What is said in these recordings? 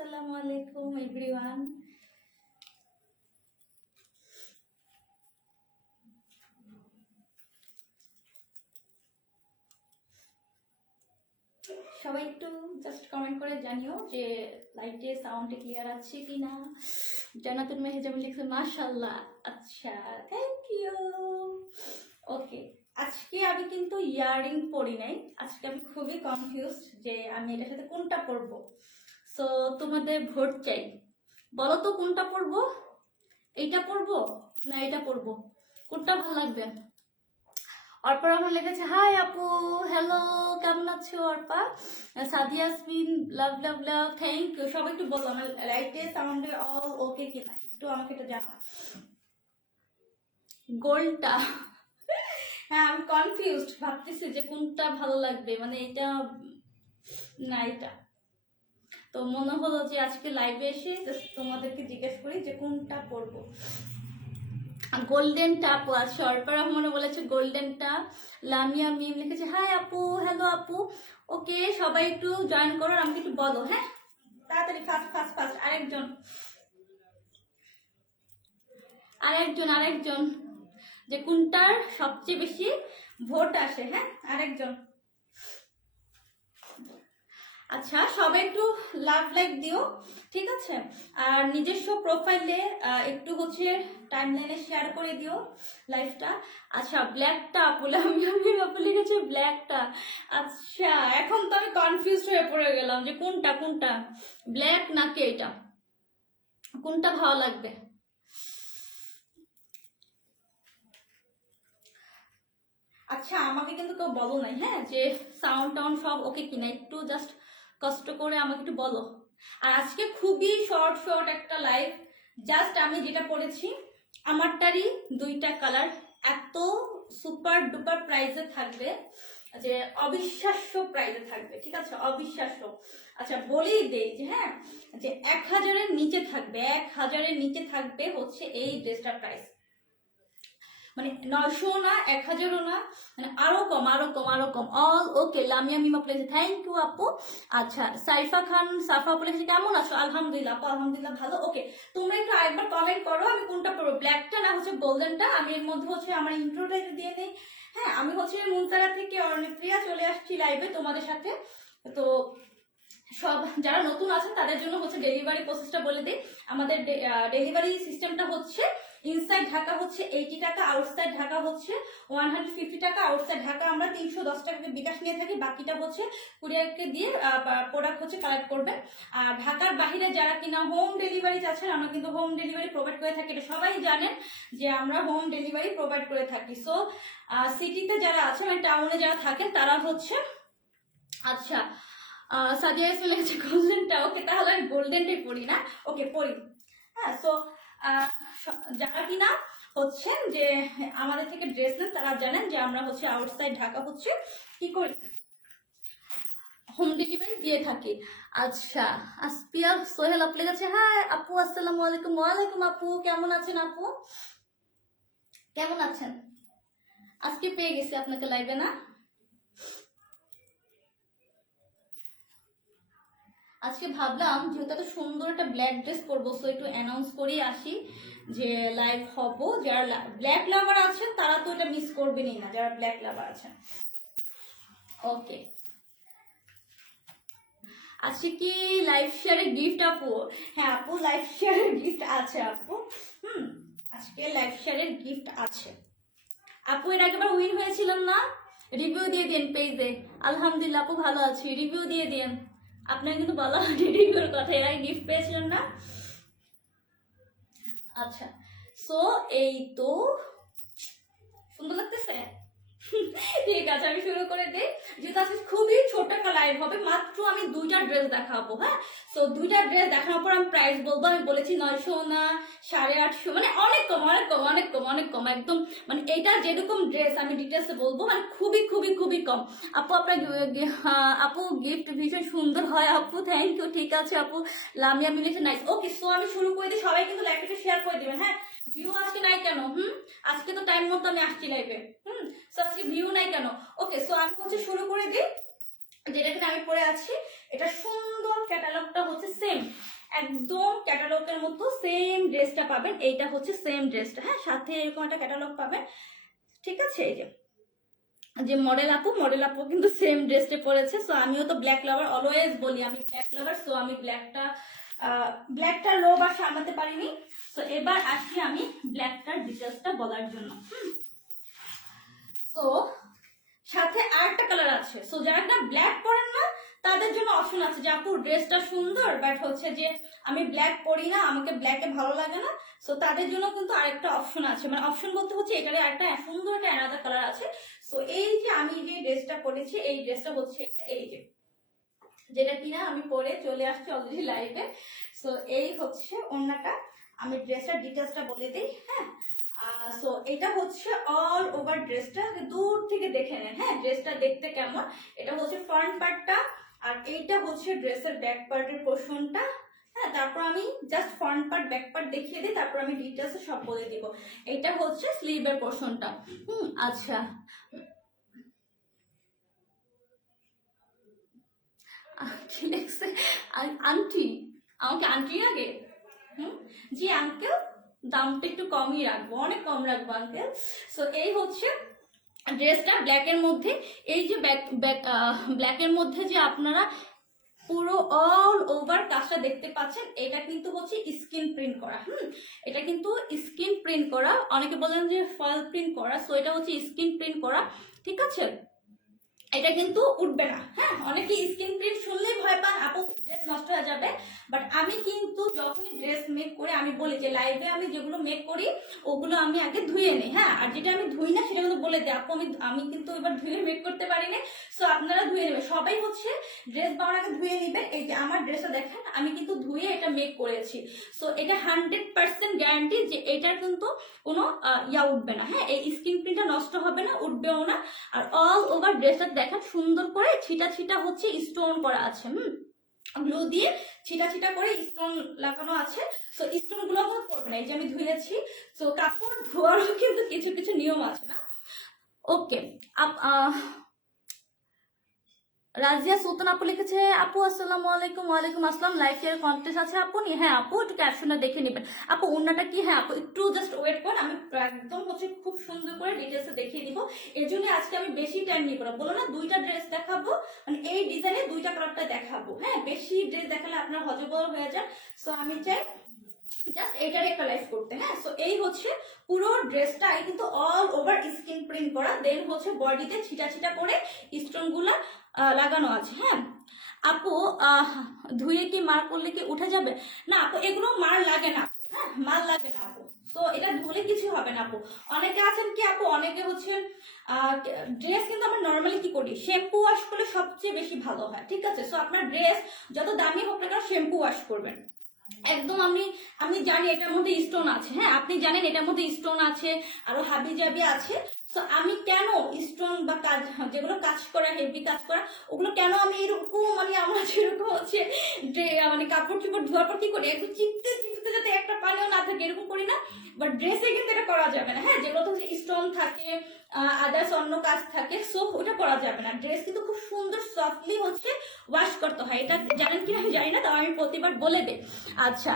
আসসালামু আলাইকুম এভরিওয়ান। সবাই একটু জাস্ট কমেন্ট করে জানিও যে লাইটে সাউন্ডে ক্লিয়ার আছে কিনা। জান্নাতুল মেহেজাবি লিখছে মাশাআল্লাহ। আচ্ছা, থ্যাংক ইউ। ওকে, আজকে আমি কিন্তু ইয়ারিং পরি নাই। আজকে আমি খুবই কনফিউজড যে আমি এটার সাথে কোনটা পরবো। সো তোমাদের ভোট চাই, বলো তো কোনটা পরবো। এইটা পরবো না এটা পরবো, কোনটা ভালো লাগবে? অর্পা রহমান লিখেছে হাই আপু, হ্যালো, কেমন আছো অর্পা? সাদিয়া ইয়াসমিন লাভ লাভ লাভ, থ্যাংক ইউ। সবাই একটু বললো আমার লাইটে সাউন্ডে অল ওকে কিনা, একটু আমাকে এটা জানা। গোল্ডটা হ্যাঁ, আমি কনফিউজড, ভাবতেছি যে কোনটা ভালো লাগবে, মানে এটা না এটা। তো মনে হলো যে আজকে লাইভে এসে তোমাদেরকে জিজ্ঞেস করি যে কোনটা পরবো। গোল্ডেনটা আপু আছে, অর্পা রহমান বলেছে গোল্ডেনটা। লামিয়া মিম লিখেছে হাই আপু, হ্যালো আপু। ওকে, সবাই একটু জয়েন করো, আমাকে একটু বলো হ্যাঁ, তাড়াতাড়ি ফাস্ট ফাস্ট ফাস্ট। আরেকজন যে কোনটার সবচেয়ে বেশি ভোট আসে। হ্যাঁ, আরেকজন। আচ্ছা, সবাই একটু লাভ লাইক দিও, ঠিক আছে? আর নিজস্ব প্রোফাইলে একটু হচ্ছে টাইমলাইনে শেয়ার করে দিও লাইভটা। আচ্ছা, ব্ল্যাকটা আমি আপু লিখেছে ব্ল্যাকটা। আচ্ছা, এখন তো আমি কনফিউজ হয়ে পড়ে গেলাম যে কোনটা ব্ল্যাক নাকি এটা, কোনটা ভালো লাগবে। আচ্ছা, আমাকে কিন্তু কেউ বলো নাই হ্যাঁ যে সাউন্ড টাউন্ড সব ওকে কিনা, একটু জাস্ট কষ্ট করে আমাকে একটু বলো। আর আজকে খুবই শর্ট একটা লাইভ, জাস্ট আমি যেটা পড়েছি আমারটারই দুইটা কালার, এত সুপার ডুপার প্রাইজে থাকবে যে অবিশ্বাস্য প্রাইজে থাকবে, ঠিক আছে? অবিশ্বাস্য। আচ্ছা, বলেই দেই যে হ্যাঁ, যে 1000-এর নিচে থাকবে, 1000-এর নিচে থাকবে হচ্ছে এই ড্রেসটার প্রাইস। মানে 900 না, 1000ও না, মানে আরো কম অল ওকে। লামিয়া মিমা প্লেসে থ্যাংক ইউ আপু। আচ্ছা, সাইফা খান সাফা প্লেসে কেমন আছো? আলহামদুলিল্লাহ আপু, আলহামদুলিল্লাহ ভালো। ওকে, তোমরা একটু আরেকবার কমেন্ট করো আমি কোনটা পরবো, ব্ল্যাকটা না হচ্ছে গোল্ডেনটা। আমি এর মধ্যে হচ্ছে আমার ইন্ট্রোটা একটু দিয়ে নেই। হ্যাঁ, আমি হচ্ছে মুনতারা থেকে অর্ণিপ্রিয়া চলে আসছি লাইভে তোমাদের সাথে। তো সব যারা নতুন আছেন তাদের জন্য হচ্ছে ডেলিভারি প্রসেসটা বলে দিই। আমাদের ডেলিভারি সিস্টেমটা হচ্ছে ইনসাইড ঢাকা হচ্ছে 80 টাকা, আউটসাইড ঢাকা হচ্ছে 150 টাকা। আউটসাইড ঢাকা আমরা 310 টাকা বিকাশ নিয়ে থাকি, বাকিটা হচ্ছে কুরিয়ারকে দিয়ে প্রোডাক্ট হচ্ছে কালেক্ট করবেন। আর ঢাকার বাহিরে যারা কিনা হোম ডেলিভারি চাচ্ছেন, আমরা কিন্তু হোম ডেলিভারি প্রোভাইড করে থাকি, এটা সবাই জানেন যে আমরা হোম ডেলিভারি প্রোভাইড করে থাকি। সো সিটিতে যারা আছেন, মানে টাউনে যারা থাকেন তারা হচ্ছে আচ্ছা সাদিয়া ইয়াসমিন লিখেছে গোল্ডেনটা। ওকে, তাহলে আমি গোল্ডেনটাই পড়ি না, ওকে পড়ি। হ্যাঁ, সো যারা কিনা হচ্ছেন যে আমাদের থেকে ড্রেস নেন তারা জানেন যে আমরা হচ্ছে আউটসাইড ঢাকা হচ্ছে কি করি, হোম ডেলিভারি দিয়ে থাকি। আচ্ছা, আসপিয়া সোহেল আপু লিখেছে হ্যাঁ আপু, আসসালামু আলাইকুম। ওয়ালাইকুম আপু, কেমন আছেন আপু? কেমন আছেন? আজকে পেয়ে গেছি আপনাকে লাইভে না? আজকে ভাবলাম যেহেতু এত সুন্দর একটা ব্ল্যাক ড্রেস পরবো, সো একটু অ্যানাউন্স করেই আসি যে লাইভ হবো। যারা ব্ল্যাক লাভার আছেন তারা তো এটা মিস করবেনই না, যারা ব্ল্যাক লাভার আছেন। ওকে, আজকে কি লাইভ শেয়ারের গিফট আপু? হ্যাঁ আপু, লাইভ শেয়ারের গিফট আছে আপু। আজকে লাইভ শেয়ারের গিফট আছে আপু। এর আগেবার উইন হয়েছিলাম না, রিভিউ দিয়ে দিন পেজে। আলহামদুলিল্লাহ আপু, ভালো আছি, রিভিউ দিয়ে দিন। আপনার কিন্তু বলা হয়নি রিভিউর কথা, এর আগে গিফট পেয়েছিলেন না? আচ্ছা, সো এই তো সুন্দর লাগতেছে। ঠিক আছে, আমি শুরু করে দিই। যেহেতু আজকে খুবই ছোট একটা লাইভ হবে, মাত্র আমি 2টা ড্রেস দেখাবো। হ্যাঁ, সো 2টা ড্রেস দেখানোর পর আমি প্রাইস বলবো। আমি বলেছি 900 না 850, মানে অনেক কম একদম। মানে এইটা যেরকম ড্রেস আমি ডিটেলসে বলবো, মানে খুবই কম। আপু আপনার আপু গিফট ভীষণ সুন্দর হয় আপু, থ্যাংক ইউ। ঠিক আছে আপু, লামিয়া মিলেছে নাইস। ওকে, সো আমি শুরু করে দিই, সবাই কিন্তু লাইভটাকে শেয়ার করে দেবেন। হ্যাঁ, ভিউ আজকে নাই কেন? আজকে তো টাইম মতো আমি আসছি লাইভে। সো আজকে ভিউ নাই কেন? ওকে, সো আমি হচ্ছে শুরু করে দিই। যেটা কিনা আমি পরে আছি, এটা সুন্দর, ক্যাটালগটা হচ্ছে সেম, একদম ক্যাটালগের মতো সেম ড্রেসটা পাবেন। এইটা হচ্ছে সেম ড্রেসটা, হ্যাঁ, সাথে এরকম একটা ক্যাটালগ পাবেন, ঠিক আছে। এই যে যে মডেল আপু কিন্তু সেম ড্রেসটা পরেছে। সো আমিও তো ব্ল্যাক লাভার, অলওয়েজ বলি আমি ব্ল্যাক লাভার। সো আমি ব্ল্যাকটা লোভ আর সামলাতে পারিনি। তো এবার আসি আমি ব্ল্যাকটার ডিটেলসটা বলার জন্য। সো সাথে আরেকটা কালার আছে। সো যারা না ব্ল্যাক পরেন না তাদের জন্য অপশন আছে যে আপু ড্রেসটা সুন্দর, বাট হচ্ছে যে আমি ব্ল্যাক পরি না, আমাকে ব্ল্যাকে ভালো লাগে না। সো তাদের জন্য কিন্তু আরেকটা অপশন আছে, মানে অপশন বলতে হচ্ছে এটার একটা সুন্দর একটা আলাদা কালার আছে। সো এই যে আমি যে ড্রেসটা পরেছি, এই ড্রেসটা হচ্ছে এই যে, যেটা কিনা আমি পরে চলে আসছি অলরেডি লাইভে। সো এই হচ্ছে ওড়নাটা। আমি ড্রেসের ডিটেলসটা বলে দিই, হ্যাঁ। সো এটা হচ্ছে অল ওভার ড্রেসটা, দূর থেকে দেখে নেন, হ্যাঁ, ড্রেসটা দেখতে কেমন। এটা হচ্ছে ফ্রন্ট পার্টটা, আর এইটা হচ্ছে ড্রেসের ব্যাক পার্টের পোর্শনটা, হ্যাঁ। তারপর আমি just front part back part দেখিয়ে দিই, তারপর আমি ডিটেলস সব বলে দিব। এটা হচ্ছে স্লিভের পোর্শনটা। আচ্ছা, কি লিখছে আন্টি, আমাকে আন্টি লাগে? জি আঙ্কেল, দামটা একটু কমই রাখবো, অনেক কম রাখবো আঙ্কেল। সো এই হচ্ছে ড্রেসটা ব্ল্যাকের মধ্যে। এই যে ব্ল্যাকের মধ্যে যে আপনারা পুরো অল ওভার কাজটা দেখতে পাচ্ছেন, এটা কিন্তু হচ্ছে স্ক্রিন প্রিন্ট করা। এটা কিন্তু স্ক্রিন প্রিন্ট করা, অনেকে বলেন যে ফয়েল প্রিন্ট করা। সো এটা হচ্ছে স্ক্রিন প্রিন্ট করা, ঠিক আছে। এটা কিন্তু উঠবে না, হ্যাঁ। অনেকে স্ক্রিন প্রিন্ট শুনলেই ভয় পান, আপু ড্রেস নষ্ট হয়ে যাবে। বাট আমি কিন্তু যখনই ড্রেস মেক করি, আমি বলি যে লাইভে আমি যেগুলো মেক করি ওগুলো আমি আগে ধুয়ে নিই, হ্যাঁ। আর যেটা আমি ধুই না সেটা কিন্তু বলে দিই, আপু আমি কিন্তু এবার ধুয়ে মেক করতে পারি না। সো আপনারা ধুয়ে নেবেন, সবাই হচ্ছে ড্রেস পাওয়ার আগে ধুয়ে নেবেন। এই যে আমার ড্রেসটা দেখেন, আমি কিন্তু ধুয়ে এটা মেক করেছি। সো এটা 100% গ্যারান্টি যে এটার কিন্তু কোনো ইয়া উঠবে না, হ্যাঁ। এই স্ক্রিন প্রিন্টটা নষ্ট হবে না, উঠবেও না। আর অল ওভার ড্রেসটা দেখেন সুন্দর করে ছিটা ছিটা হচ্ছে স্টোন করা আছে, গ্লু দিয়ে ছিটা ছিটা করে স্টোন লাগানো আছে। সো স্টোন গুলো কোনো পড়বে না। এই যে আমি ধুয়েছি। সো কাপড় ধোয়ারও কিন্তু কিছু কিছু নিয়ম আছে না। ওকে, রাজিয়া সুলতান আপু লিখেছে, আপু আসসালামু আলাইকুম। ওয়ালাইকুম আসসালাম। লাইফ ইয়ার কন্টেস্ট আছে আপু নি? হ্যাঁ আপু, একটু ক্যাপশনটা দেখে নেবেন। আপু ওড়নাটা কি? হ্যাঁ আপু, একটু জাস্ট ওয়েট করেন, আমি একদম হচ্ছে খুব সুন্দর করে ডিটেলসে দেখিয়ে দিব। এর জন্য আজকে আমি বেশি টাইম নিয়ে করবো, বলো না দুইটা ড্রেস দেখাবো, মানে এই ডিজাইনে দুইটা কালারটা দেখাবো, হ্যাঁ। বেশি ড্রেস দেখালে আপনার হজবল হয়ে যায়। সো আমি চাই জাস্ট এটার একটা লাইফ করতে, হ্যাঁ। সো এই হচ্ছে পুরো ড্রেসটা কিন্তু অল ওভার স্ক্রিন প্রিন্ট করা, দেন হচ্ছে বডিতে ছিটা ছিটা করে স্টোন গুলা লাগানো আছে, হ্যাঁ। আপু ধুয়ে কি মার করলে কি উঠে যাবে? না আপু, এগুলো মার লাগে না, হ্যাঁ, মার লাগে না আপু। সো এটা ধুলে কিছু হবে না আপু। অনেকে আছেন কি আপু, অনেকে হচ্ছে ড্রেস কিন্তু আমরা নর্মালি কি করি, শ্যাম্পু ওয়াশ করলে সবচেয়ে বেশি ভালো হয়, ঠিক আছে। সো আপনার ড্রেস যত দামি হোক না কেন শ্যাম্পু ওয়াশ করবেন একদম। আমি জানি এটার মধ্যে স্টোন আছে, হ্যাঁ, আপনি জানেন এটার মধ্যে স্টোন আছে, আরো হাবি জাবি আছে। সো আমি কেন স্টোন বা কাজ, যেগুলো কাজ করা হেভি কাজ করা, ওগুলো কেন আমি এরকম, মানে আমরা যেরকম হচ্ছে মানে কাপড় চোপড় ধোয়ার পর কি করি, একটু চিপতে চিপতে যাতে একটা পানিও না থাকে এরকম করি না। বাট ড্রেসে কিন্তু এটা করা যাবে না, হ্যাঁ। যেগুলো হচ্ছে স্টোন থাকে, আদার্স অন্য কাজ থাকে, সো ওটা করা যাবে না। ড্রেস কিন্তু খুব সুন্দর সফটলি হচ্ছে ওয়াশ করতে হয়, এটা জানেন কি আমি জানি না, তাও আমি প্রতিবার বলে দিই। আচ্ছা,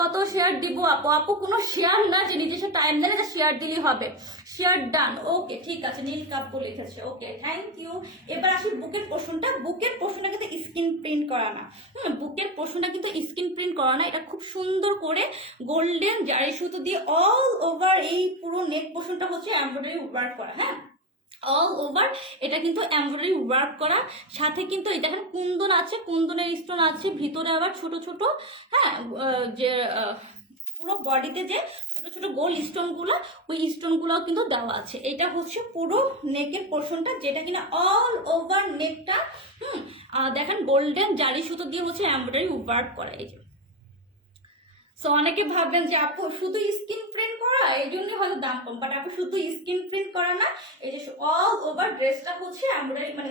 কত শেয়ার দিব আপু? আপু কোনো শেয়ার না, যে নিজস্ব টাইম দেন, এটা শেয়ার দিলেই হবে। শেয়ার ডান, ওকে ঠিক আছে। নীল কাব্য লিখেছে, ওকে থ্যাংক ইউ। এবার আসি বুকের পোর্শনটা। বুকের পোর্শনটা কিন্তু স্ক্রিন প্রিন্ট করা না, বুকের পোর্শনটা কিন্তু স্ক্রিন প্রিন্ট করা না, এটা খুব সুন্দর করে গোল্ডেন জারি সুতো দিয়ে অল ওভার এই পুরো নেক পোর্শনটা হচ্ছে এমব্রয়ডারি ওয়ার্ক করা, হ্যাঁ। অল ওভার এটা কিন্তু এমব্রয়ডারি ওয়ার্ক করা, সাথে কিন্তু এই দেখেন কুন্দন আছে, কুন্দনের স্টোন আছে ভিতরে, আবার ছোট ছোট, হ্যাঁ, যে পুরো বডিতে যে ছোট ছোট গোল স্টোন গুলো, ওই স্টোন গুলো কিন্তু দেওয়া আছে। এটা হচ্ছে পুরো নেকের পোর্শনটা, যেটা কিনা অল ওভার নেকটা দেখেন গোল্ডেন জারি সুতো দিয়ে হচ্ছে এমব্রয়ডারি ওয়ার্ক করা। এই যে সো অনেকে ভাববেন যে আপু শুধু স্কিন প্রিন্ট করা এই জন্যই হয়তো দাম কম, বাট আপু শুধু স্কিন প্রিন্ট করা না, এই যে অল ওভার ড্রেসটা হচ্ছে এমব্রয়ডারি, মানে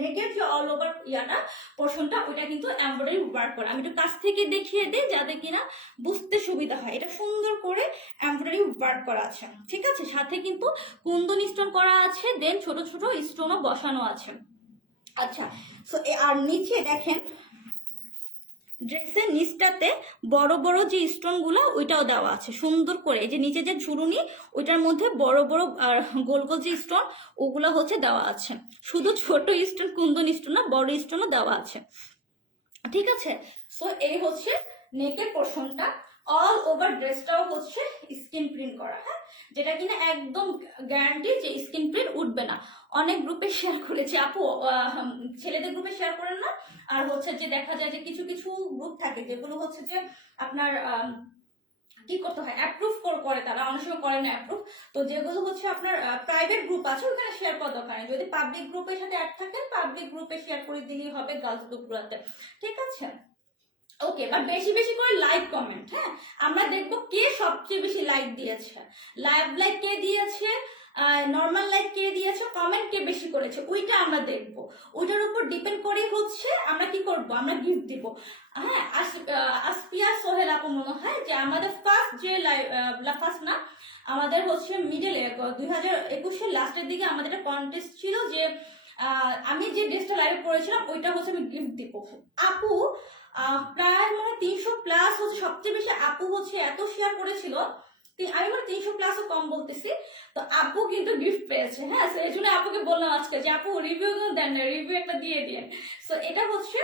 নেকের যে অল ওভার ইয়াটা পোর্শনটা ওইটা কিন্তু এমব্রয়ডারি ওয়ার্ক করা। আমি একটু কাছ থেকে দেখিয়ে দিই যাতে কিনা বুঝতে সুবিধা হয়। এটা সুন্দর করে এমব্রয়ডারি ওয়ার্ক করা আছে, ঠিক আছে। সাথে কিন্তু কুন্দন স্টোন করা আছে, দেন ছোট ছোট স্টোনও বসানো আছে। আচ্ছা, সো আর নিচে দেখেন ড্রেসের নিচটাতে বড় বড় যে স্টোন গুলো ওইটাও দেওয়া আছে সুন্দর করে, এই যে নিচে যে ঝুরুনি ওইটার মধ্যে বড় বড় আর গোল গোল যে স্টোন ওগুলো হচ্ছে দেওয়া আছে। শুধু ছোট স্টোন কুন্দন স্টোন না, বড় স্টোনও দেওয়া আছে। ঠিক আছে, সো এই হচ্ছে নেকের পোর্শনটা। অল ওভার ড্রেসটাও হচ্ছে স্ক্রিন প্রিন্ট করা, হ্যাঁ, যেটা কিনা একদম গ্যারান্টি যে স্ক্রিন প্রিন্ট উঠবে না। অনেক গ্রুপে শেয়ার করেছি আপু, ছেলেদের গ্রুপে শেয়ার করেন না, আর হচ্ছে যে দেখা যায় যে কিছু কিছু গ্রুপ থাকে যেগুলো হচ্ছে যে আপনার কি করতে হয়, অ্যাপ্রুভ করে, তারা অনেক সময় করে না অ্যাপ্রুভ। তো যেগুলো হচ্ছে আপনার প্রাইভেট গ্রুপ আছে ওখানে শেয়ার করার দরকার নেই, যদি পাবলিক গ্রুপের সাথে অ্যাড থাকেন পাবলিক গ্রুপে শেয়ার করে দিলেই হবে গার্লস গ্রুপগুলোতে। ঠিক আছে, ওকে, বাট বেশি বেশি করে লাইক কমেন্ট, হ্যাঁ, আমরা দেখবো কে সবচেয়ে বেশি লাইক দিয়েছে, লাইক কে দিয়েছে, নর্মাল লাইক কে দিয়েছে, কমেন্ট কে বেশি করেছে, ওইটা আমরা দেখবো। ওইটার উপর ডিপেন্ড করেই হচ্ছে আমরা কি করব, আমরা গিফট দিব। হ্যাঁ, আসপিয়া সোহেল আপু মনে হয় যে আমাদের ফার্স্ট যে ফার্স্ট না, আমাদের হচ্ছে মিডলে 2021-এর লাস্টের দিকে আমাদের একটা কন্টেস্ট ছিল যে আমি যে ড্রেসটা লাইভ করেছিলাম ওইটা হচ্ছে আমি গিফট দিব। আপু প্রায় মানে 300+ হচ্ছে, সবচেয়ে বেশি আপু হচ্ছে এত শেয়ার করেছিল, আমি মানে 300+ কম বলতেছি। তো আপু কিন্তু গিফট পেয়েছে, হ্যাঁ, সেই জন্য আপুকে বললাম আজকে যে আপু রিভিউ দেন না, রিভিউ একটা দিয়ে দিন। সো এটা হচ্ছে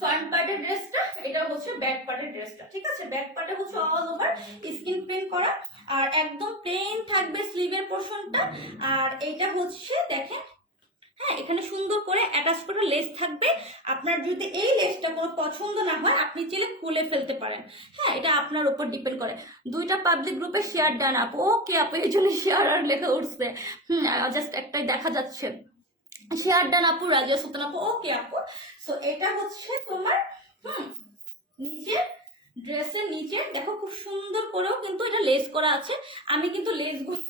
ফ্রন্ট পার্টের ড্রেসটা, এটা হচ্ছে ব্যাক পার্টের ড্রেসটা। ঠিক আছে, ব্যাক পার্টে হচ্ছে অল ওভার স্কিন প্রিন্ট করা, আর একদম প্লেন থাকবে স্লিভের পোর্শনটা। আর এইটা হচ্ছে দেখেন, হ্যাঁ, এখানে সুন্দর করে অ্যাটাচ করে লেস থাকবে। আপনার যদি এই লেসটা কোনো পছন্দ না হয় আপনি চাইলে খুলে ফেলতে পারেন, হ্যাঁ, এটা আপনার উপর ডিপেন্ড করে। দুইটা পাবলিক গ্রুপে শেয়ার ডান আপু, ওকে আপু, এই জন্য শেয়ার আর লেখা উঠছে, জাস্ট একটাই দেখা যাচ্ছে শেয়ার ডান আপু, রাজিয়া সুলতান আপু, ওকে আপু। সো এটা হচ্ছে তোমার নিচে ড্রেসের নিচে দেখো খুব সুন্দর করেও কিন্তু এটা লেস করা আছে। আমি কিন্তু লেসগুলো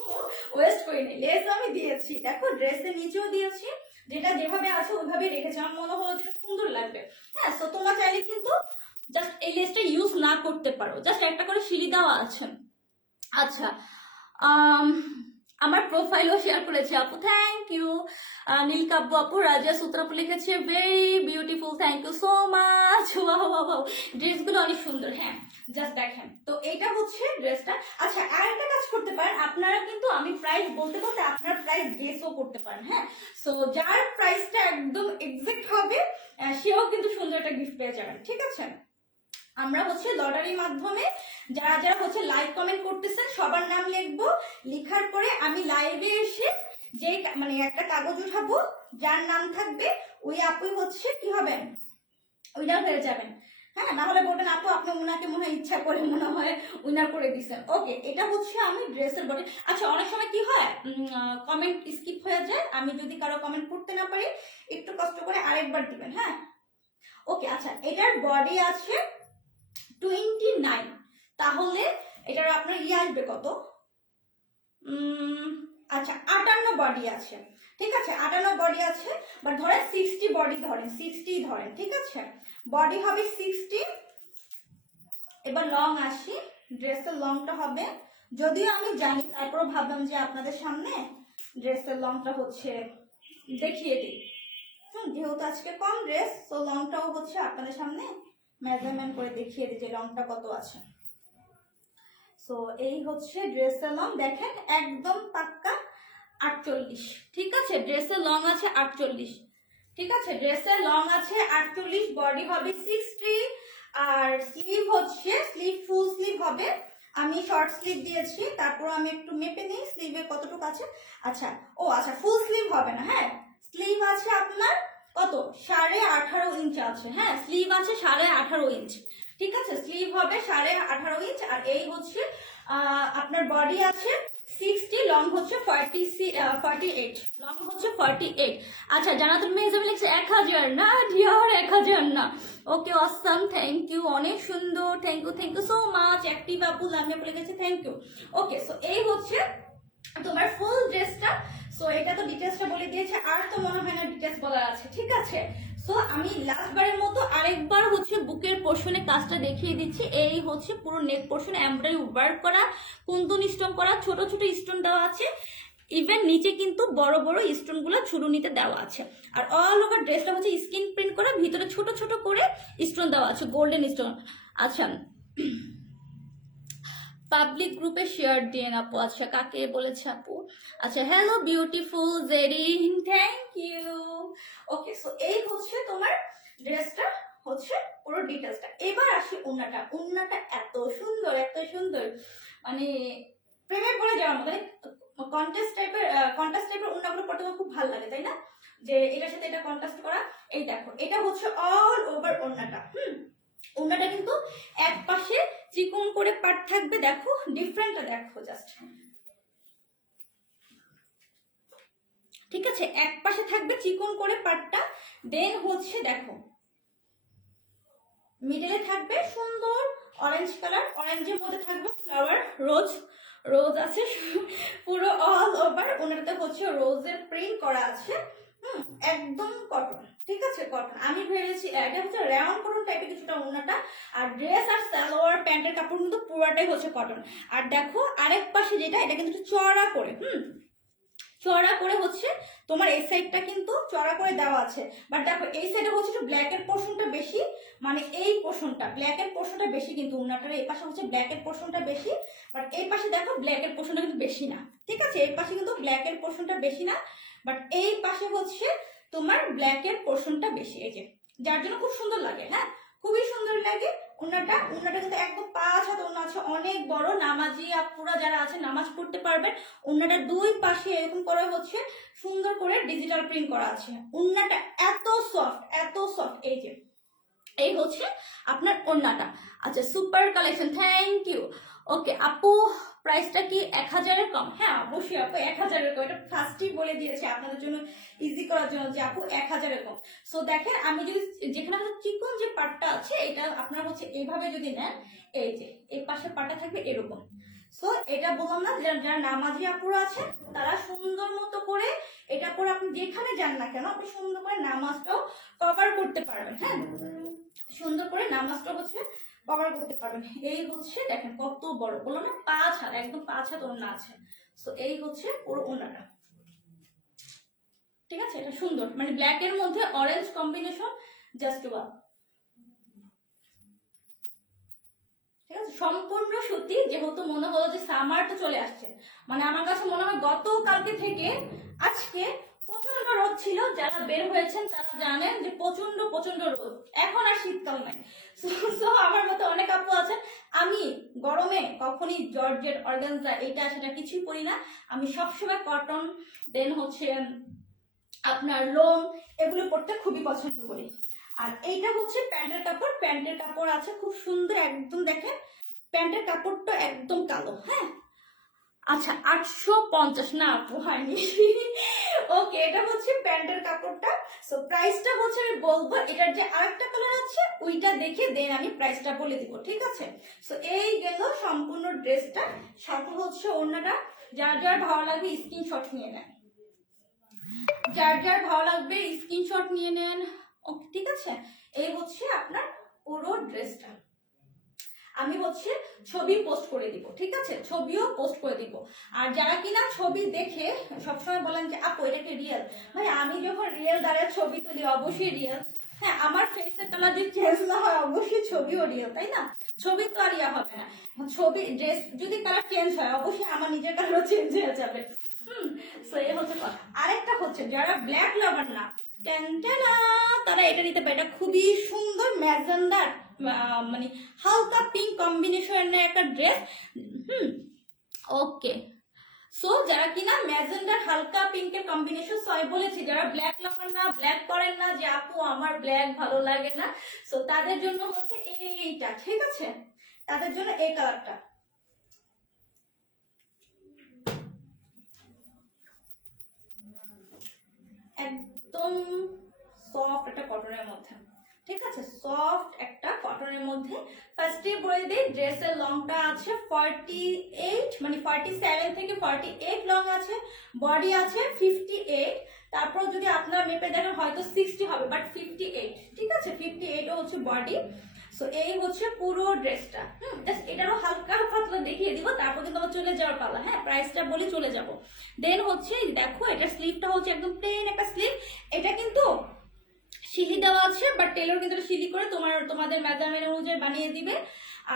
ওয়েস্ট করিনি, লেস আমি দিয়েছি, দেখো ড্রেসের নিচেও দিয়েছি, যেটা যেভাবে আছে ওইভাবেই রেখেছি, আমার মনে হলো যেটা সুন্দর লাগবে। হ্যাঁ, সো তোমরা চাইলে কিন্তু জাস্ট এই লেসটা ইউজ না করতে পারো, জাস্ট একটা করে সিঁড়ি দেওয়া আছে। আচ্ছা, আমার প্রোফাইলও শেয়ার করেছে আপু, থ্যাংক ইউ। নীলকাব্য আপু, রাজিয়া সূত্র আপু লিখেছে very beautiful, thank you so much. ড্রেসগুলো অনেক সুন্দর, হ্যাঁ, জাস্ট দেখেন। তো এটা হচ্ছে ড্রেসটা। আচ্ছা, আর একটা কাজ করতে পারেন আপনারা, কিন্তু আমি প্রাইস বলতে বলতে আপনার প্রাইস গেসও করতে পারেন, হ্যাঁ। সো যার প্রাইসটা একদম এক্সাক্ট হবে সেও কিন্তু সুন্দর একটা গিফট পেয়ে যাবেন। ঠিক আছে, আমরা হচ্ছে লটারির মাধ্যমে যারা যারা হচ্ছে লাইক কমেন্ট করতেছেন সবার নাম লিখবো, লিখার পরে আমি লাইভে এসে যে মানে একটা কাগজ উঠাবো, যার নাম থাকবে ওই আপুই হচ্ছে কি হবেন, উইনার হয়ে যাবেন। হ্যাঁ, না হলে বলবেন আপু আপনি ওনাকে মনে হয় ইচ্ছা করে মনে হয় উইনার করে দিচ্ছেন। ওকে, এটা হচ্ছে আমি ড্রেসের বডি। আচ্ছা, অনেক সময় কি হয় কমেন্ট স্কিপ হয়ে যায়, আমি যদি কারো কমেন্ট করতে না পারি একটু কষ্ট করে আরেকবার দিবেন, হ্যাঁ। ওকে, আচ্ছা, এটার বডি আছে 29, তাহলে এটার আপনার আসবে কত, আচ্ছা 58 বডি আছে। ঠিক আছে, 58 বডি আছে, বাট ধরেন 60 বডি ধরেন, 60 ধরেন, ঠিক আছে, বডি হবে 60। এবার লং আসি, ড্রেসের লংটা হবে, যদিও আমি জানি তারপর ভাবলাম যে আপনাদের সামনে ড্রেসের লংটা হচ্ছে দেখিয়ে দিই। যেহেতু আজকে কম ড্রেস, তো লংটাও হচ্ছে আপনাদের সামনে মেজারমেন্ট করে দেখিয়ে দিই যে লংটা কত আছে। সো এই হচ্ছে ড্রেসের লং, দেখেন একদম পাক্কা 48। ঠিক আছে, ড্রেসের লং আছে 48। ঠিক আছে, ড্রেসের লং আছে 48, বডি হবে 60, আর স্লিভ হচ্ছে স্লিভ ফুল স্লিভ হবে। আমি শর্ট স্লিভ দিয়েছি, তারপর আমি একটু মেপে নিই স্লিভে কতটুকু আছে। আচ্ছা, ও আচ্ছা, ফুল স্লিভ হবে না, হ্যাঁ, স্লিভ আছে আপনার কত 18.5 ইঞ্চ আছে, হ্যাঁ, স্লিভ আছে 18.5 ইঞ্চ। ঠিক আছে, স্লিভ হবে 18.5 ইঞ্চ, আর এই হচ্ছে আপনার বডি আছে 60, লং হচ্ছে 48, লং হচ্ছে 48। আচ্ছা, জানাতুল মেহজাবি লিখছে 1000 না ডিয়ার, 1000 না। ওকে, অসাম, থ্যাংক ইউ, অনেক সুন্দর, thank you so much. Active আপু, লামিয়া বলে গেছে থ্যাংক ইউ। ওকে, সো এই হচ্ছে তোমার ফুল ড্রেসটা। সো এটা তো ডিটেলসটা বলে দিয়েছে, আর তো মনে হয় না ডিটেলস বলার আছে। ঠিক আছে, সো আমি লাস্টবারের মতো আরেকবার হচ্ছে বুকের পোর্শনে কাজটা দেখিয়ে দিচ্ছি। এই হচ্ছে পুরো নেক পোর্শনে এমব্রয়ডারি ওয়ার্ক করা, কুন্দন স্টোন করা, ছোট ছোট স্টোন দেওয়া আছে। ইভেন নিচে কিন্তু বড় বড় স্টোনগুলো ঝুলুনিতে দেওয়া আছে। আর অল ওভার ড্রেসটা হচ্ছে স্কিন প্রিন্ট করা, ভিতরে ছোট ছোট করে স্টোন দেওয়া আছে, গোল্ডেন স্টোন। আচ্ছা, পাবলিক গ্রুপে শেয়ার দিন আপু। আচ্ছা, কাকে বলেছে আপু? আচ্ছা, hello beautiful Zerin, thank you. Okay, so এই হচ্ছে তোমার ড্রেসটা হচ্ছে পুরো ডিটেলসটা। এবার আসি ওড়নাটা। ওড়নাটা এত সুন্দর, এত সুন্দর, মানে প্রেমে পড়ে যাওয়ার মতো। কন্ট্রাস্ট টাইপের ওড়নাগুলো পড়তে আমার খুব ভালো লাগে, তাই না? যে এটার সাথে এটা কন্ট্রাস্ট করা। এই দেখো, এটা হচ্ছে অল ওভার ওড়নাটা। ওড়নাটা কিন্তু এক পাশে চিকন করে পাট থাকবে, দেখো ডিফারেন্টটা দেখো জাস্ট, ঠিক আছে? এক পাশে থাকবে চিকন করে পাটটা, দেন হচ্ছে দেখো মিডলে থাকবে সুন্দর অরেঞ্জ কালার, অরেঞ্জের মধ্যে থাকবে ফ্লাওয়ার, রোজ রোজ আছে পুরো অল ওভার। ওনাটাতে হচ্ছে রোজের প্রিন্ট করা আছে। একদম কটন, ঠিক আছে? কটন। আমি ভেবেছি এটা হচ্ছে রাউন্ড কটন টাইপের কিছুটা ওড়নাটা। আর ড্রেস আর সালোয়ার প্যান্টের কাপড় কিন্তু পুরোটাই হচ্ছে কটন। আর দেখো আরেক পাশে যেটা, এটা কিন্তু চড়া করে, চড়া করে হচ্ছে তোমার এই সাইডটা কিন্তু চড়া করে দেওয়া আছে। বাট দেখো এই সাইডে হচ্ছে একটু ব্ল্যাকের পোর্শনটা বেশি, মানে এই পোর্শনটা ব্ল্যাকের পোর্শনটা বেশি, কিন্তু ওড়নাটার এই পাশে হচ্ছে ব্ল্যাকের পোর্শনটা বেশি। বাট এই পাশে দেখো ব্ল্যাকের পোর্শনটা কিন্তু বেশি না, ঠিক আছে? এই পাশে কিন্তু ব্ল্যাকের পোর্শনটা বেশি না, বাট এই পাশে হচ্ছে তোমার ব্ল্যাকের পোর্শনটা বেশি। এই যে, যার জন্য খুব সুন্দর লাগে। হ্যাঁ, খুবই সুন্দর লাগে ওড়নাটা। ওড়নাটা কিন্তু একদম 5 হাত ওড়না আছে, অনেক বড়। নামাজি আপুরা যারা আছে নামাজ পড়তে পারবেন। ওড়নাটা দুই পাশে এরকম করে হচ্ছে সুন্দর করে ডিজিটাল প্রিন্ট করা আছে। ওড়নাটা এত সফট, এত সফট। এই যে, এই হচ্ছে আপনার ওড়নাটা। আচ্ছা, সুপার কালেকশন, থ্যাংক ইউ। ওকে আপু, প্রাইসটা কি 1000-এর কম? হ্যাঁ অবশ্যই আপু, 1000-এর কম। এটা ফার্স্টই বলে দিয়েছে আপনাদের জন্য, ইজি করার জন্য, যে আপু 1000-এর কম। সো দেখেন, আমি যদি যেখানে চিকন যে পাটটা আছে, এটা আপনার হচ্ছে এইভাবে যদি নেন, এই যে এই পাশে পাটটা থাকবে এরকম। সো এটা বললাম না, যারা নামাজি আপুরা আছেন তারা সুন্দর মতো করে এটা করে আপনি যেখানে যান না কেন, আপনি সুন্দর করে নামাজটাও কভার করতে পারবেন। হ্যাঁ, সুন্দর করে নামাজটা হচ্ছে কভার করতে পারবেন। এই হচ্ছে দেখেন কত বড়, বললাম না 5 হাত, একদম 5 হাত ওড়না আছে। সো এই হচ্ছে পুরো ওড়নাটা, ঠিক আছে? এটা সুন্দর, মানে ব্ল্যাক এর মধ্যে অরেঞ্জ কম্বিনেশন, জাস্ট ওয়াও, ঠিক আছে? সম্পূর্ণ সুতি। যেহেতু মনে হলো যে সামার তো চলে আসছে, মানে আমার কাছে মনে হয় গতকালকে থেকে আজকে প্রচন্ড রোদ ছিল। যারা বের হয়েছেন তারা জানেন যে প্রচন্ড প্রচন্ড রোদ। এখন আর শীতকাল নাই। সো আমার মতো অনেক আপু আছেন। আমি গরমে কখনই জর্জেট, অর্গানজা, এটা সেটা কিছুই পরি না। আমি সবসময় কটন, দেন হচ্ছে আপনার লোন, এগুলো পরতে খুবই পছন্দ করি। আর এইটা হচ্ছে প্যান্টের কাপড়। প্যান্টের কাপড় আছে খুব সুন্দর, একদম দেখেন প্যান্টের কাপড়টা একদম কালো। হ্যাঁ, আচ্ছা 850 না আপু, হয়নি। ওকে, এটা হচ্ছে প্যান্টের কাপড়টা। সো প্রাইসটা হচ্ছে আমি বলবো, এটার যে আরেকটা কালার আছে ওইটা দেখে দেন আমি প্রাইসটা বলে দিব, ঠিক আছে? সো এই গেল সম্পূর্ণ ড্রেসটা। সাথে হচ্ছে ওড়নাটা। যার যার ভালো লাগবে স্ক্রিনশট নিয়ে নেন, যার যার ভালো লাগবে স্ক্রিনশট নিয়ে নেন। ওকে, ঠিক আছে? এই হচ্ছে আপনার পুরো ড্রেসটা। আমি হচ্ছে ছবি পোস্ট করে দিব, ঠিক আছে? ছবিও পোস্ট করে দিব। আর যারা কিনা ছবি দেখে সবসময় বলেন যে আপু এটা কি রিয়েল, ভাই আমি যখন রিয়েল দ্বারা ছবি তুলি অবশ্যই রিয়েল। হ্যাঁ, আমার ফেসের কালার যদি চেঞ্জ না হয় অবশ্যই ছবিও রিয়েল, তাই না? ছবি তো আর ইয়া হবে না। ছবি ড্রেস যদি কালার চেঞ্জ হয় অবশ্যই আমার নিজের কালারও চেঞ্জ হয়ে যাবে। সো এই হচ্ছে কথা। আরেকটা হচ্ছে যারা ব্ল্যাক লাভার না, তারা এটা নিতে পারে। এটা খুবই সুন্দর ম্যাজেন্ডার, মানে হালকা পিঙ্ক কম্বিনেশনের একটা ড্রেস। ওকে, সো যারা কিনা ম্যাজেন্ডার হালকা পিঙ্কের কম্বিনেশন, সো আমি বলেছি যারা ব্ল্যাক লাভার না, ব্ল্যাক করেন না, যে আপু আমার ব্ল্যাক ভালো লাগে না, সো তাদের জন্য হচ্ছে এইটা, ঠিক আছে? তাদের জন্য এই কালারটা। একদম সফট একটা কটনের মধ্যে, ঠিক আছে? সফট একটা কটনের মধ্যে। ফার্স্টে বলে দিই, ড্রেসের লংটা আছে 48, মানে 47 থেকে 48 লং আছে। বডি আছে 58। তারপর যদি আপনার মেপে দেখেন হয়তো 60 হবে, বাট 58, ঠিক আছে? 58 হচ্ছে বডি। সো এই হচ্ছে পুরো ড্রেসটা। জাস্ট এটারও হালকা পাতলা দেখিয়ে দিব, তারপর কিন্তু আমার চলে যাওয়ার পালা। হ্যাঁ, প্রাইসটা বলে চলে যাব। দেন হচ্ছে দেখো, এটার স্লিভটা হচ্ছে একদম প্লেন একটা স্লিভ। এটা কিন্তু শিলি দেওয়া আছে, বাট টেলর কিন্তু শিলি করে তোমাদের মেজারমেন্ট অনুযায়ী বানিয়ে দিবে।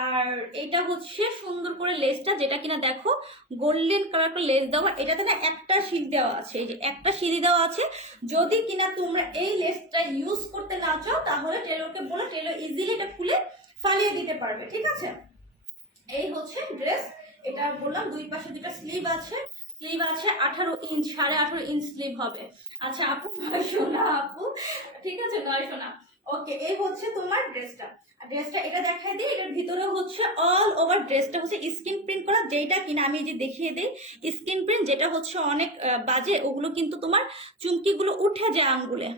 আর এটা হচ্ছে সুন্দর করে লেসটা, যেটা কিনা দেখো গোল্ডেন কালার করে লেস দেওয়া। এটাতে না একটা শিল দেওয়া আছে, এই যে একটা সিঁড়ি দেওয়া আছে। যদি কিনা তোমরা এই লেসটা ইউজ করতে না চাও, তাহলে টেলরকে বলো, টেলর ইজিলি এটা খুলে ফালিয়ে দিতে পারবে। ঠিক আছে, এই হচ্ছে ড্রেস। এটা বললাম দুই পাশে দুটা স্লিভ আছে। স্লিভ আছে 18 ইঞ্চ, 18.5 ইঞ্চ স্লিভ হবে। আচ্ছা আপু 900 না আপু, ঠিক আছে 900 না। ওকে, এই হচ্ছে তোমার ড্রেসটা। ড্রেসটা এটা দেখাই দিই, এটার ভিতরে হচ্ছে অল ওভার ড্রেসটা হচ্ছে স্কিন প্রিন্ট করা, যেটা কিনা আমি যে দেখিয়ে দিই স্কিন প্রিন্ট, যেটা হচ্ছে অনেক বাজে, ওগুলো কিন্তু তোমার চুমকিগুলো উঠে যায় আঙ্গুলে।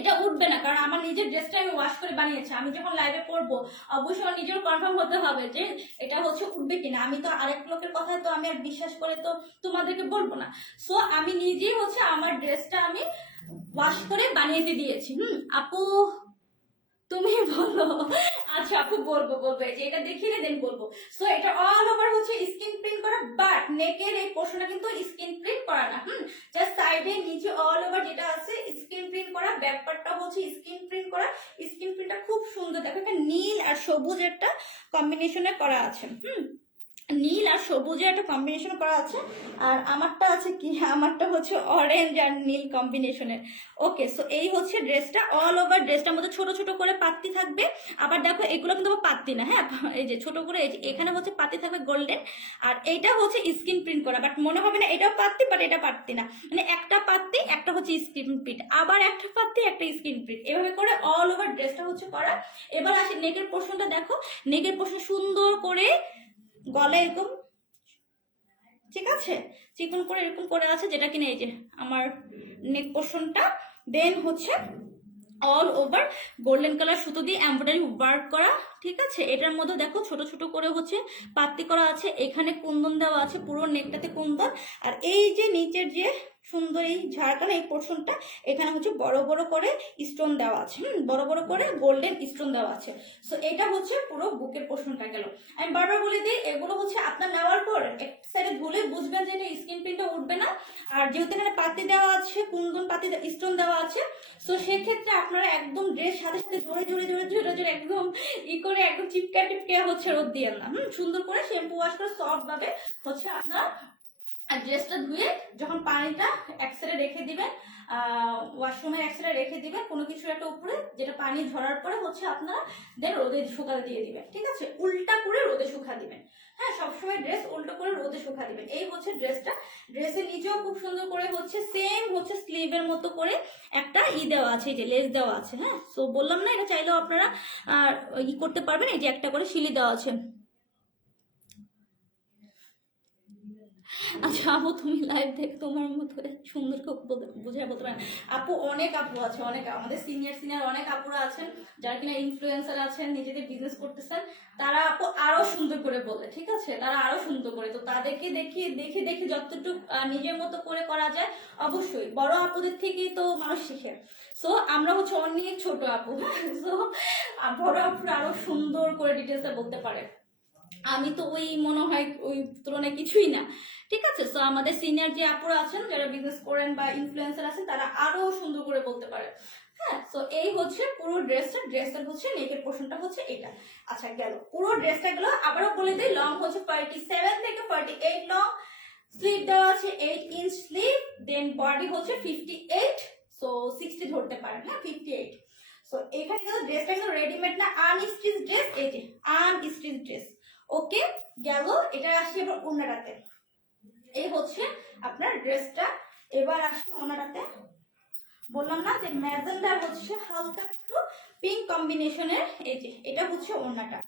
এটা উঠবে না, কারণ আমার নিজের ড্রেসটা আমি ওয়াশ করে বানিয়েছি। আমি যখন লাইভে পরবো অবশ্যই আমার নিজের কনফার্ম হতে হবে যে এটা হচ্ছে উঠবে কিনা। আমি তো আরেক লোকের কথা তো আমি আর বিশ্বাস করে তো তোমাদেরকে বলবো না। সো আমি নিজেই হচ্ছে আমার ড্রেসটা আমি ওয়াশ করে বানিয়ে দিয়েছি। আপু তুমি বলো। আচ্ছা আপু বলবো এই যে এটা দেখিয়ে দেন বলবো। সো এটা অল ওভার হচ্ছে স্কিন প্রিন্ট করা, বাট নেকের এই পোর্শনটা কিন্তু স্কিন প্রিন্ট করা না। জাস্ট সাইডে নিচে অল ওভার যেটা আছে স্কিন প্রিন্ট করা, ব্যাক পার্টটা হচ্ছে স্কিন প্রিন্ট করা। স্কিন প্রিন্টটা খুব সুন্দর, দেখো একটা নীল আর সবুজ একটা কম্বিনেশনে করা আছে। নীল আর সবুজের একটা কম্বিনেশন করা আছে। আর আমারটা আছে কি, আমারটা হচ্ছে অরেঞ্জ আর নীল কম্বিনেশনের। ওকে, সো এই হচ্ছে ড্রেসটা। অল ওভার ড্রেসটার মধ্যে ছোট ছোট করে পাত্তি থাকবে। আবার দেখো এগুলো কিন্তু পাত্তি না, হ্যাঁ এই যে ছোট করে এখানে হচ্ছে পাত্তি থাকবে গোল্ডেন। আর এইটা হচ্ছে স্কিন প্রিন্ট করা, বাট মনে হবে না এটাও পাত্তি, বাট এটা পাত্তি না, মানে একটা পাত্তি একটা হচ্ছে স্কিন প্রিন্ট, আবার একটা পাত্তি একটা স্কিন প্রিন্ট, এভাবে করে অল ওভার ড্রেসটা হচ্ছে করা। এবার আসি নেকের পোর্শনটা, দেখো নেকের পোর্শন সুন্দর করে গলে এরকম, ঠিক আছে, চিকন করে এরকম করে আছে, যেটা কিনা এই যে আমার নেক পোর্শনটা। দেন হচ্ছে অল ওভার গোল্ডেন কালার সুতো দিয়ে এমব্রয়ডারি ওয়ার্ক করা। ঠিক আছে, এটার মধ্যে দেখো ছোট ছোট করে হচ্ছে পাত্তি করা আছে, এখানে কুন্দন দেওয়া আছে, পুরো নেকটাতে কুন্দন। আর এই যে নিচের যে সুন্দর এই ঝাড়খানা এই পোর্শনটা, এখানে হচ্ছে বড় বড় করে স্টোন দেওয়া আছে। বড় বড় করে গোল্ডেন স্টোন দেওয়া আছে। সো এটা হচ্ছে পুরো বুকের পোর্শনটা গেল। আমি বারবার বলে দিই, এগুলো হচ্ছে আপনার নেওয়ার পর এক সাইডে ধুলে বুঝবেন যে স্কিন প্রিন্টটা উঠবে না। আর যেহেতু এখানে পাতি দেওয়া আছে, কুন্দন পাতি স্টোন দেওয়া আছে, সো সেক্ষেত্রে আপনারা একদম ড্রেস সাথে সাথে জোরে জোরে জোরে জোরে জোরে একদম করে একদম চিপকা টিপকে হচ্ছে রোদ দিয়ে না। সুন্দর করে শ্যাম্পু ওয়াশ করে সফট ভাবে হচ্ছে আপনার ড্রেসটা ধুয়ে যখন পানিটা এক সাইডে রেখে দিবেন, ওয়াশরুমের এক সাইডে রেখে দিবেন কোনো কিছু একটা উপরে, যেটা পানি ঝরার পরে হচ্ছে আপনারা দেন রোদে শুকাতে দিয়ে দিবেন। ঠিক আছে, উল্টা করে রোদে শুকা দিবেন। হ্যাঁ, সবসময় ড্রেস উল্টো করে রোদে শুকা দিবেন। এই হচ্ছে ড্রেসটা। ড্রেসের নিচেও খুব সুন্দর করে হচ্ছে সেম হচ্ছে স্লিভের মতো করে একটা দেওয়া আছে, এই যে লেস দেওয়া আছে। হ্যাঁ, সো বললাম না, এটা চাইলেও আপনারা করতে পারবেন। এই যে একটা করে সিলি দেওয়া আছে। আচ্ছা আপু তুমি লাইভ দেখে তোমার মতো সুন্দর বুঝে বলতে পারেন। আপু অনেক আপু আছে, অনেক আমাদের সিনিয়র অনেক আপুরা আছেন যারা কিনা ইনফ্লুয়েন্সার আছেন, নিজেদের বিজনেস করতেছেন, তারা আপু আরো সুন্দর করে বলে। ঠিক আছে, তারা আরো সুন্দর করে, তো তাদেরকে দেখে যতটুকু নিজের মতো করে করা যায়, অবশ্যই বড় আপুদের থেকেই তো মানুষ শিখে। সো আমরা হচ্ছে অনেক ছোট আপু, সো বড় আপুরা আরো সুন্দর করে ডিটেলসে বলতে পারে। আমি তো ওই মনে হয় ওই তুলনায় কিছুই না। ঠিক আছে, সো আমাদের সিনিয়র যে আপুরা আছেন যারা বিজনেস করেন বা ইনফ্লুয়েন্সার আছেন, তারা আরো সুন্দর করে বলতে পারে। হ্যাঁ, সো এই হচ্ছে পুরো ড্রেসের হচ্ছে নেকের পোর্শনটা হচ্ছে এটা। আচ্ছা গেল পুরো ড্রেসটা গেল। আবারও বলে দিই, লং হচ্ছে 47 থেকে 48 লং, স্লিভ দেওয়া আছে 8 ইঞ্চ স্লিভ, দেন বডি হচ্ছে 58, সো 60 ধরতে পারেন। হ্যাঁ, 58। সো এখানে কিন্তু ড্রেসটা কিন্তু রেডিমেড না, আনস্টিচ ড্রেস। এই যে আনস্টিচ ড্রেস। ওকে গেল। এটা আসি এবার ওড়নাটাতে। এই হচ্ছে আপনার ড্রেসটা। এবার আসি ওড়নাটাতে। বললাম না যে ম্যাজেন্ডা হচ্ছে হালকা একটু পিঙ্ক কম্বিনেশনের। এই যে এটা হচ্ছে ওড়নাটা।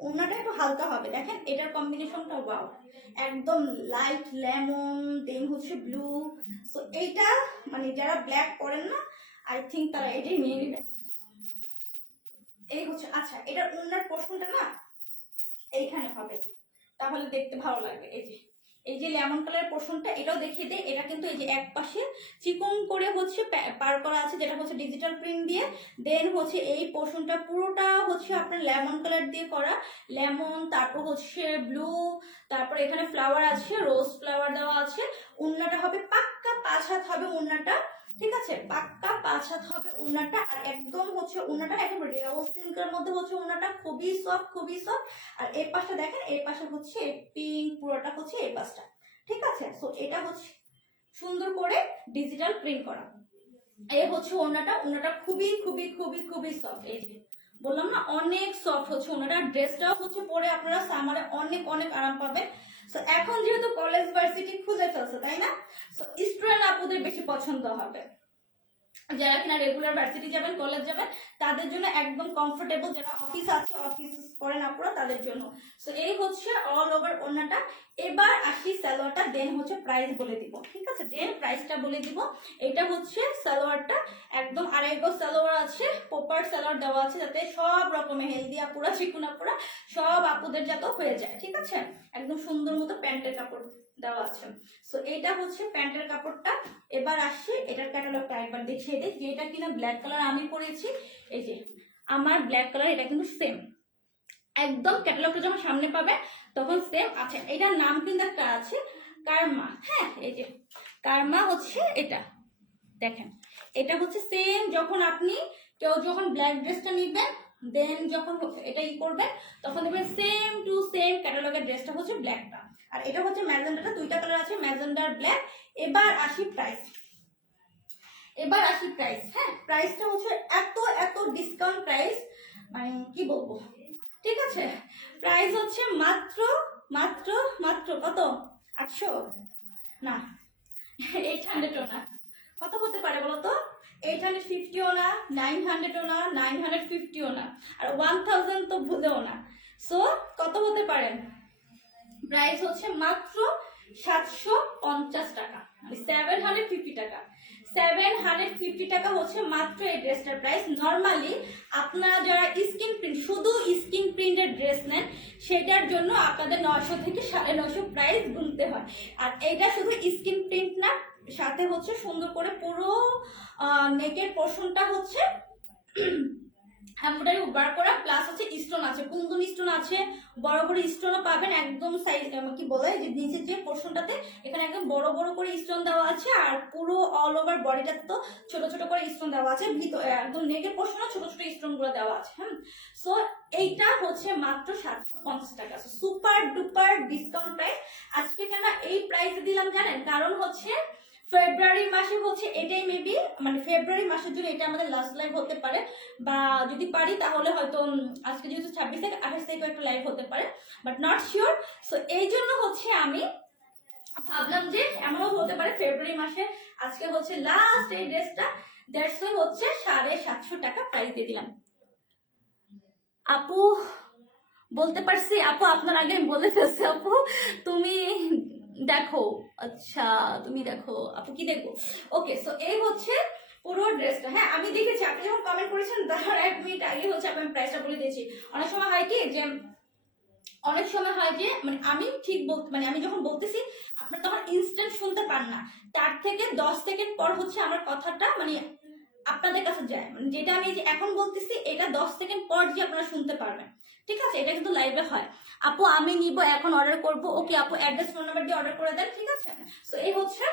ওড়নাটা একটু হালকা হবে, দেখেন এটার কম্বিনেশনটা ওয়াও, একদম লাইট লেমন, দেন হচ্ছে ব্লু। সো এইটা মানে যারা ব্ল্যাক পরেন না, আই থিঙ্ক তারা এটাই নিয়ে নেবেন। এই হচ্ছে, আচ্ছা এটার ওড়নার পোর্শনটা না এইখানে হবে, তাহলে দেখতে ভালো লাগবে। এই যে এই যে লেমন কালার পোর্শনটা এটাও দেখিয়ে দেয়। এটা কিন্তু এই যে এক পাশে চিকন করে হচ্ছে পার করা আছে, যেটা হচ্ছে ডিজিটাল প্রিন্ট দিয়ে। দেন হচ্ছে এই পোর্শনটা পুরোটা হচ্ছে আপনার লেমন কালার দিয়ে করা, লেমন, তারপর হচ্ছে ব্লু, তারপর এখানে ফ্লাওয়ার আছে, রোজ ফ্লাওয়ার দেওয়া আছে। ওড়নাটা হবে পাক্কা 5 হাত হবে ওড়নাটা, ঠিক আছে, পাক্কা 5 হাত হবে ওড়নাটা। আর একদম হচ্ছে ওড়নাটা একদম রেও সিল্কের মধ্যে হচ্ছে ওড়নাটা, খুবই সফট, খুবই সফট। আর এই পাশটা দেখেন, এই পাশে হচ্ছে পিঙ্ক, পুরোটা হচ্ছে এই পাশটা, ঠিক আছে। সো এটা হচ্ছে সুন্দর করে ডিজিটাল প্রিন্ট করা। এই হচ্ছে ওড়নাটা, ওড়নাটা খুবই খুবই খুবই খুবই সফট। এই যে বললাম না অনেক সফট হচ্ছে ওড়নাটা। ড্রেসটাও হচ্ছে পরে আপনারা সামারে অনেক অনেক আরাম পাবেন। সো এখন যেহেতু কলেজ ভার্সিটি খুলে ফেলছে, তাই না, সো স্টুডেন্ট আপুদের বেশি পছন্দ হবে। যারা কিনা রেগুলার ভার্সিটি যাবেন, কলেজ যাবেন, তাদের জন্য একদম কমফোর্টেবল। যারা অফিস আছে, অফিস করেন আপনারা, তাদের জন্য। সো এই হচ্ছে অল ওভার ওড়নাটা। এবার আসি সালোয়ারটা, দেন হচ্ছে প্রাইস বলে দিব, ঠিক আছে, দেন প্রাইসটা বলে দিব। এটা হচ্ছে সালোয়ারটা, একদম 2.5 গজ সালোয়ার আছে, প্রপার সালোয়ার দেওয়া আছে, যাতে সব রকমের হেলদি আপুরা, চিকুন আপুরা, সব আপুদের যাতে হয়ে যায়, ঠিক আছে। একদম সুন্দর মতো প্যান্টের কাপড় দেওয়া আছে। সো এইটা হচ্ছে প্যান্টের কাপড়টা। এবার আসছি এটার ক্যাটালগটা একবার দেখিয়ে দিই, যে এটা কিনা ব্ল্যাক কালার আমি পরেছি। এই যে আমার ব্ল্যাক কালার, এটা কিন্তু সেম একদম। ক্যাটালগটা যখন সামনে পাবে তখন সেম আছে। এটার নাম কিন্তু একটা আছে, কারমা, হ্যাঁ, এই যে কারমা হচ্ছে এটা, দেখেন এটা হচ্ছে সেম। যখন আপনি কেউ যখন ব্ল্যাক ড্রেসটা নিবেন, দেন যখন এটা ই করবেন, তখন দেখবেন সেম টু সেম ক্যাটালগের ড্রেসটা হচ্ছে ব্ল্যাকটা। আর এটা হচ্ছে ম্যাজেন্ডাটা, দুইটা কালার আছে, ম্যাজেন্ডা আর ব্ল্যাক। এবার আসি প্রাইস, এবার আসি প্রাইস, হ্যাঁ, প্রাইসটা হচ্ছে এত এত ডিসকাউন্ট প্রাইস, মানে কি বলবো, ঠিক আছে। প্রাইস হচ্ছে মাত্র মাত্র মাত্র কত, 800 না, 800ও না, কত হতে পারে বলো তো, 850ও না, 900ও না, 950ও না, আর 1000 তো ভুলেও না। সো কত হতে পারে, প্রাইস হচ্ছে মাত্র 750 টাকা, মানে 750 টাকা। 750 টাকা হচ্ছে মাত্র এই ড্রেসটার প্রাইস। নর্মালি আপনারা যারা স্কিন প্রিন্ট, শুধু স্কিন প্রিন্টের ড্রেস নেন, সেটার জন্য আপনাদের 900 থেকে 950 প্রাইস গুনতে হয়। আর এটা শুধু স্কিন প্রিন্ট না, সাথে হচ্ছে সুন্দর করে পুরো নেকের পোর্শনটা হচ্ছে এমব্রয়ডারি ওয়ার্ক করা, প্লাস হচ্ছে স্টোন আছে, কুন্দন স্টোন আছে, বড় বড় স্টোনও পাবেন একদম সাইজ, কি বলে যে নিচের যে পোর্শনটাতে, এখানে একদম বড় বড় করে স্টোন দেওয়া আছে। আর পুরো অল ওভার বডিটাতে তো ছোট ছোট করে স্টোন দেওয়া আছে, ভিতরে একদম নেকের পোর্শনে ছোট ছোট স্টোন গুলো দেওয়া আছে। সো এইটা হচ্ছে মাত্র 750 টাকা, সুপার ডুপার ডিসকাউন্ট প্রাইস। আজকে কেন এই প্রাইসে দিলাম জানেন, কারণ হচ্ছে ফেব্রুয়ারি মাসে হচ্ছে এটাই মেবি, মানে ফেব্রুয়ারি মাসের জন্য এটা আমাদের লাস্ট লাইভ হতে পারে, বা যদি পারি তাহলে হয়তো আজকে যেহেতু 26 থেকে 28 তারিখে একটা লাইভ হতে পারে, বাট নট শিওর। সো এই জন্য হচ্ছে আমি ভাবলাম যে এমনও হতে পারে ফেব্রুয়ারি মাসে আজকে হচ্ছে লাস্ট এই ড্রেসটা, দ্যাটস ওয়াই হচ্ছে 750 টাকা প্রাইস দিয়ে দিলাম। আপু বলতে পারছি, আপু আপনার আগে আমি বলে ফেলছি, আপু তুমি দেখো, আচ্ছা তুমি দেখো, আপু কি দেখবো, ওকে। সো এই হচ্ছে পুরো ড্রেসটা, হ্যাঁ আমি দেখেছি আপনি যখন কমেন্ট করেছেন তার 1 মিনিট আগে হচ্ছে আমি প্রাইসটা বলে দিয়েছি। অনেক সময় হয় কি যে, অনেক সময় হয় যে মানে আমি ঠিক বলতে, মানে আমি যখন বলতেছি আপনার তখন ইনস্ট্যান্ট শুনতে পান না, তার থেকে 10 সেকেন্ড পর হচ্ছে আমার কথাটা মানে আপনাদের কাছে যায়, মানে যেটা আমি যে এখন বলতেছি এটা 10 সেকেন্ড পর যে আপনারা শুনতে পারবেন, ঠিক আছে। এটা কিন্তু লাইভে হয়। আপু আমি নিব, এখন অর্ডার করব, ওকে আপু অ্যাড্রেস ফোন নাম্বার দিয়ে অর্ডার করে দেন, ঠিক আছে। সো এই হচ্ছে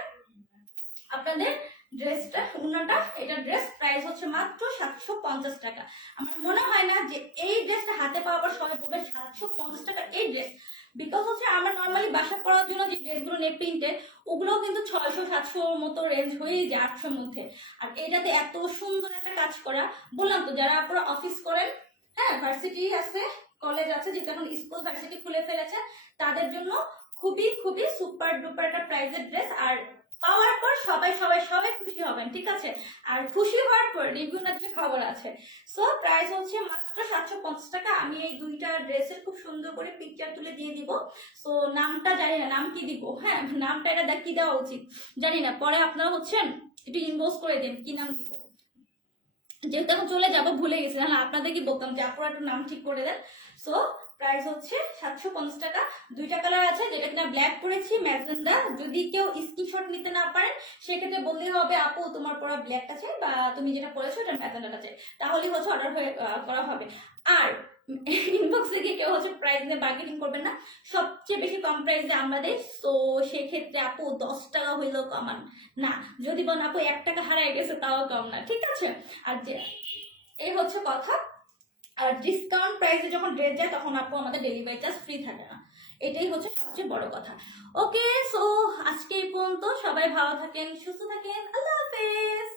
আপনাদের ড্রেসটা, উন্নাটা, এটা ড্রেস প্রাইস হচ্ছে মাত্র 750 টাকা। আমার মনে হয় না যে এই ড্রেসটা হাতে পাওয়ার পর সবাই বলবে 750 টাকা এই ড্রেস, বিকজ হচ্ছে আমার নর্মালি বাসা পড়ার জন্য যে ড্রেসগুলো নেই প্রিন্টের, ওগুলোও কিন্তু 600-700 মতো রেঞ্জ হয়ে যায়, 800 মধ্যে। আর এটাতে এত সুন্দর একটা কাজ করা, বললাম তো যারা আপনারা অফিস করেন, হ্যাঁ ভার্সিটি আছে, কলেজ আছে, যেহেতু এখন স্কুল ভার্সিটি খুলে ফেলেছে, তাদের জন্য খুবই খুবই সুপার ডুপার একটা প্রাইজের ড্রেস। আর পাওয়ার পর সবাই সবাই সবাই খুশি হবেন, ঠিক আছে। আর খুশি হওয়ার পর রিভিউ না দিলে খবর আছে। সো প্রাইস হচ্ছে মাত্র 750 টাকা। আমি এই দুইটা ড্রেসের খুব সুন্দর করে পিকচার তুলে দিয়ে দিব। সো নামটা জানি না, নাম কি দিব, হ্যাঁ নামটা এটা কি দেওয়া উচিত জানি না, পরে আপনারা হচ্ছেন একটু ইনবক্স করে দেন কি নাম দিব, যেহেতু এখন চলে যাবো ভুলে গেছি, তাহলে আপনাদের কি বলতাম যে আপনারা একটু নাম ঠিক করে দেন। সো প্রাইস হচ্ছে 750 টাকা। 2টা কালার আছে, যেটা কিনা ব্ল্যাক পরেছি ম্যাজেন্ডা। যদি কেউ স্ক্রিনশট নিতে না পারেন সেক্ষেত্রে বললেই হবে আপু তোমার পরা ব্ল্যাকটা চাই বা তুমি যেটা পরেছো এটা ম্যাজেন্ডাটা চাই, তাহলেই হচ্ছে অর্ডার করা হবে। আর ইনবক্সে গিয়ে কেউ হচ্ছে প্রাইস নিয়ে বার্গেনিং করবেন না, সবচেয়ে বেশি কম প্রাইসে আমাদের। তো সেক্ষেত্রে আপু 10 টাকা হইলেও কমান না, যদি বলেন আপু 1 টাকা হারায় গেছে তাও কম না, ঠিক আছে? আর যে এই হচ্ছে কথা। আর ডিসকাউন্ট প্রাইসে যখন ড্রেস যায় তখন আপু আমাদের ডেলিভারি চার্জ ফ্রি থাকে না, এটাই হচ্ছে সবচেয়ে বড় কথা। ওকে, সো আজকে এই পর্যন্ত। সবাই ভালো থাকেন, সুস্থ থাকেন, আল্লাহ হাফেজ।